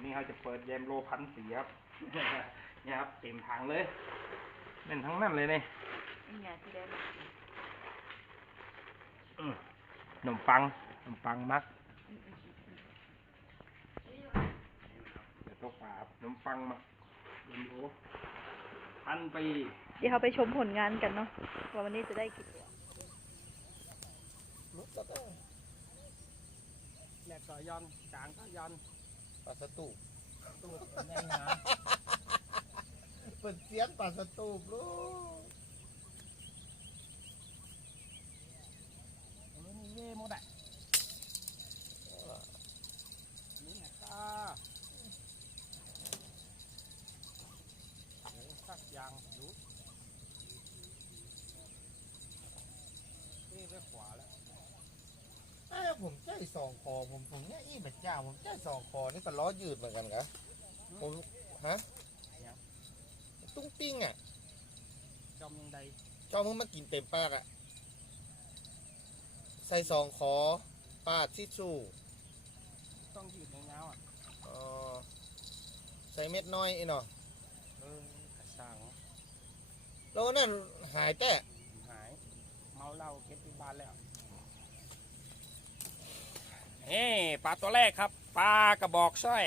วันนี้เราจะเปิดแยมโลพันสีครับ เนี่ยครับเต็มถังเลยเป็นทั้งนั้นเลยเนี่ยนี่ไงที่ได้มาอืมขนมปังขนมปังมักเดี๋ยวต้องปาบขนมปังมักเยมโลพันปีเดี๋ยวเราไปชมผลงานกันเนาะว่าวันนี้จะได้กี่ตัวแรกก็ย้อนกลางก็ย้อนป ลาสตูปตู้แน่นหนาเปิดเสียงปลาสตูปลูกอันนี้เย่หมดอะนี่ไงตาโอ้สักอย่างดูนี่ไปขวาแล้ว เอ้ยผมใจสองคอผมผมเนี่ยอีบัดจ้าผมใจสองคอนี่ก็ล้อยืดเหมือนกันครับผมฮะตุ้งติ้งอะจอมยังใดจอมึงมากินเต็มปากอะใส่สองคอปาดที่ชู่ต้องยืดในเงาอะอ๋อใส่เม็ดน้อยไอ้เนาะเออกระสังแล้วนั่นหายแต่หาย เมาเหล้าเก็บที่บ้านแล้ว นี่ปลาตัวแรกครับปลากระบอกสร้อย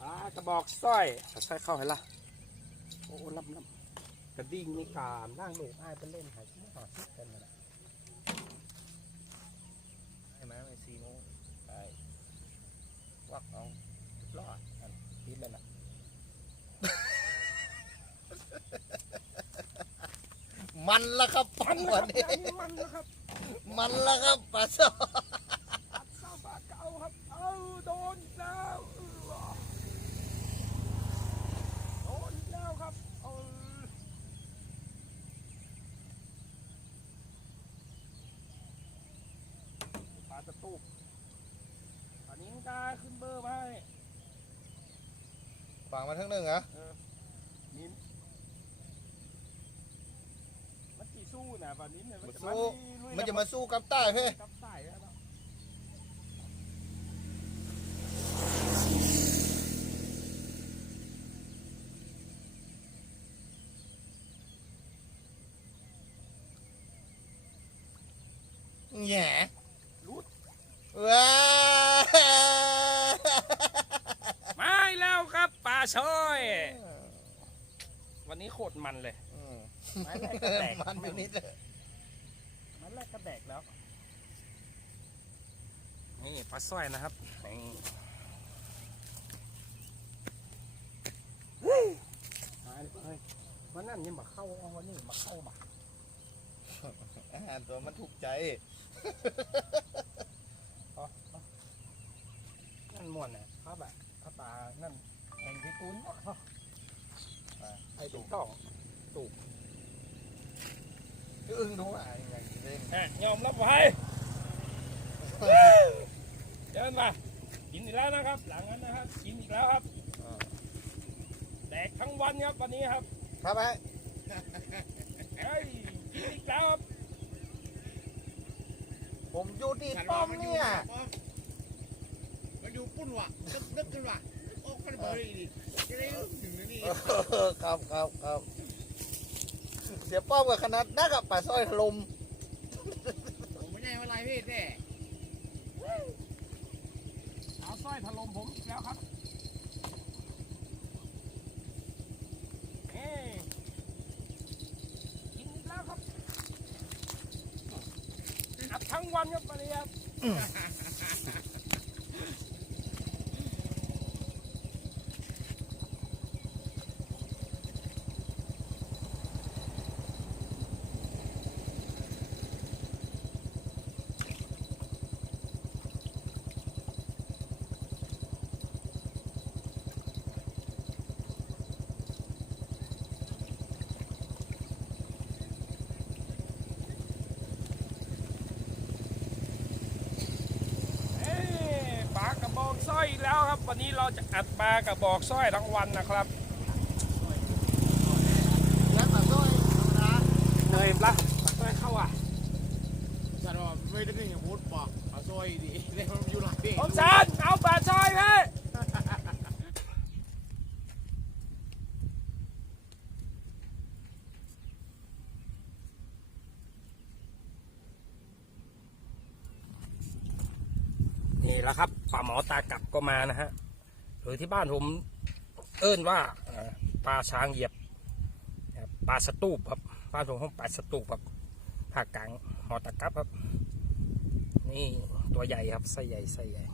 ปลากระบอกสร้อยสร้อยเข้าให้ละโอ้ลำลำกระดิ่งในการนั่งลูกอ้ายไปเล่นหายชิ้นหาชิดกันนั่นแหละ ใช่ไหมไอ้ซีโมใช่วักเอารอดอันพิษเลยนะ มันละครับปันวันนี้มันนะครับมันละครับปลาสอปัดเศร้าปลาเก่าครับเอาโดนอีกแล้วเออโดนอีกแล้วครับเอาปลาตะตูบอันนี้กาขึ้นเบอร์มาให้ฝังมาทั้งหนึ่งเหรอ เออนิ้นมันจี สู้นะวันนี้เนี่ยมันจะมาลุยมันจะมาสู้กับใต้เพ่กับใต้แล้วเนาะแหง่รุดว้ามาอีกแล้วครับปลาช่อย วันนี้โคตรมันเลยอืม ไม้แรกก็แตกมันอยู่นิดเลยไม้แรกก็แดกแล้ว นี่ปลาสร้อยนะครับนี่หายเลยเฮ้ยวันนั้นยังมาเข้าวันนี้มาเข้ามาอาหารตัวมันถูกใจนั่นม่วนเนี่ยครับแบบข้าปลานั่นแห่งที่ตูนเนาะเขาไอ้ถูกต้อง อึ้งดูอะอย่างนี้เองแหม่ยอมรับไว้เดินมากินอีกแล้วนะครับ หลังนั้นนะครับกินอีกแล้วครับแดกทั้งวันครับวันนี้ครับครับไอ้เฮ้ยกินอีกแล้วครับผมอยู่ดีป้อมเนี่ยมันอยู่ปุ้นว่ะนึกนึกขึ้นว่ะโอ้ขันเบอร์อีกจะได้ถึงนี่ครับครับครับ สียป้อมกับคณะนักกับป่าสร้อยถล่มผมไม่ใช่ว่าลายเพศแน่เอาสร้อยถล่มผมอีกแล้วครับเฮ้ยกินอีกแล้วครับอัดทั้งวันครับวันนี้ครับ สร้อยอีกแล้วครับ วันนี้เราจะอัดปลากับบอกสร้อยทั้งวันนะครับเลี้ยงปลาสร้อยธรเหยปะปลาสร้อยเข้าอะจะรอไม่ได้ย่งพุทบอกปลาสร้อยดีเล่มันอยู่ นี่แหละครับปลาหมอตากลับก็มานะฮะหรือที่บ้านผมเอิ้นว่าปลาช้างเหยียบนะครับปลาสตูปครับบ้านผมห้องปลาสตูปครับภาคกลางหมอตากลับครับ นี่ตัวใหญ่ครับไส้ใหญ่ไส้ใหญ่